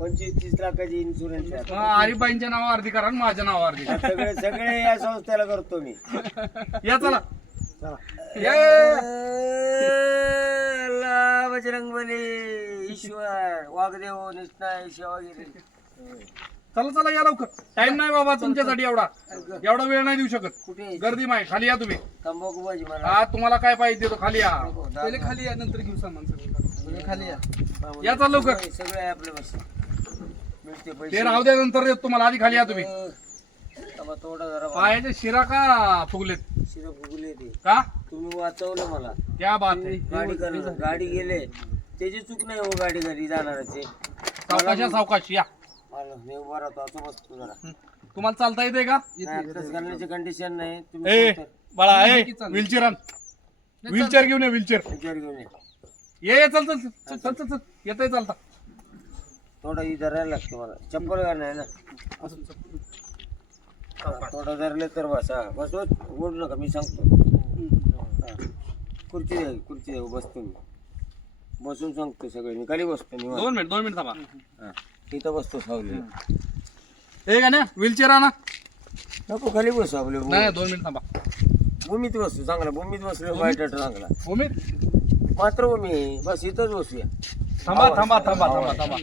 25-30 लाखाची इन्शुरन्स आहे. हरिबाईंच्या नावावर अर्धी करा आणि माझ्या नावावर अर्धी करा. सगळे सगळे या संस्थेला करतो मी. या चला चला. या. अल्ला बजरंगबली, ईश्वर वाघदेव निष्ठाय शिवागिरी. चला चला या लवकर. टाइम नाही बाबा तुमच्यासाठी एवढा वेळ नाही देऊ शकत. कुठे गर्दी माय खाली या तुम्ही. तंबाखू भाजी मला. हा तुम्हाला काय पाहिजे देतो खाली या. पहिले खाली या नंतर घेऊ सामान सगळं. खाली या. या चल लवकर. सगळे आहे आपल्या बस मिळते ते पैसे. राहू द्या नंतर देतो तुम्हाला. आधी खाली या तुम्ही. तबा थोडा जरा पायाचे शिरा का फुगलेत शिरं फुगले ते. का? तुम्ही वाचवलं मला. क्या बात आहे. गाडी गेले त्याची चूक नाही हो. गाडी घरी जाणारचे. सावकाश या. मला मी उभा राहतो असं बसतो जरा. तुम्हाला चालता येते का? आताच करण्याची कंडिशन नाही. तुम्ही ए कोणतं बाळा ए व्हीलचेअर आण. व्हीलचेअर घेऊन ये. व्हीलचेअर विचार घेऊन ये. ये चल चल चल चल चल चल येतंय चालता. थोडं ही धरायला लागतं मला. चप्पल घाल नाही ना. थोडं धरले तर बस. हा बस ओढ नका मी सांगतो. हा. खुर्ची द्या खुर्ची द्या बसतो मी. बसून सांगतो सगळे. मी खाली बसतो निवांत. 2 मिनिट थांबा. हा. तिथं बसतो सावली. ए का ना व्हीलचेअर आणा. नको खाली बसू आपले. नाही 2 मिनिट थांबा. भूमीत बसू चांगला. भूमीत बसलो वाईट चांगला. भूमीत मातृभूमी बस इथंच बसूया. थांबा थांबा थांबा थांबा थांबा.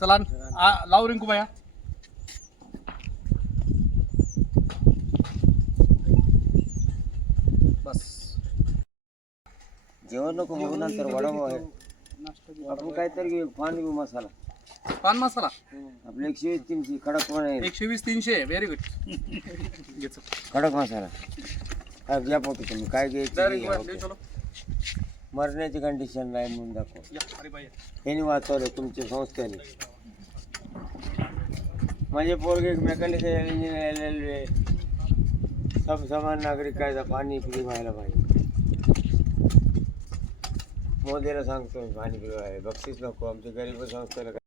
चला लाव रिंकू बाया. बस जेवण नको बघू नंतर वडापाव आहे. आपण काहीतरी घेऊ. पान घेऊ मसाला. पान मसाला आपले 120-300 कडक पण आहे. 120-300 व्हेरी गुड. कडक मसाला. काय घ्या पोटी तुम्ही काय घ्यायचं. मरण्याची कंडिशन नाही म्हणून दाखव. त्यांनी वाचवलं तुमच्या संस्थेने. माझे पोरगे मेकॅनिकल इंजिनियर रेल्वे सब समान नागरिक कायदा पाणी फ्री व्हायला पाहिजे. मोदीला सांगतो पाणी फ्री व्हायला. बक्षीस नको. आमच्या गरीब संस्थेला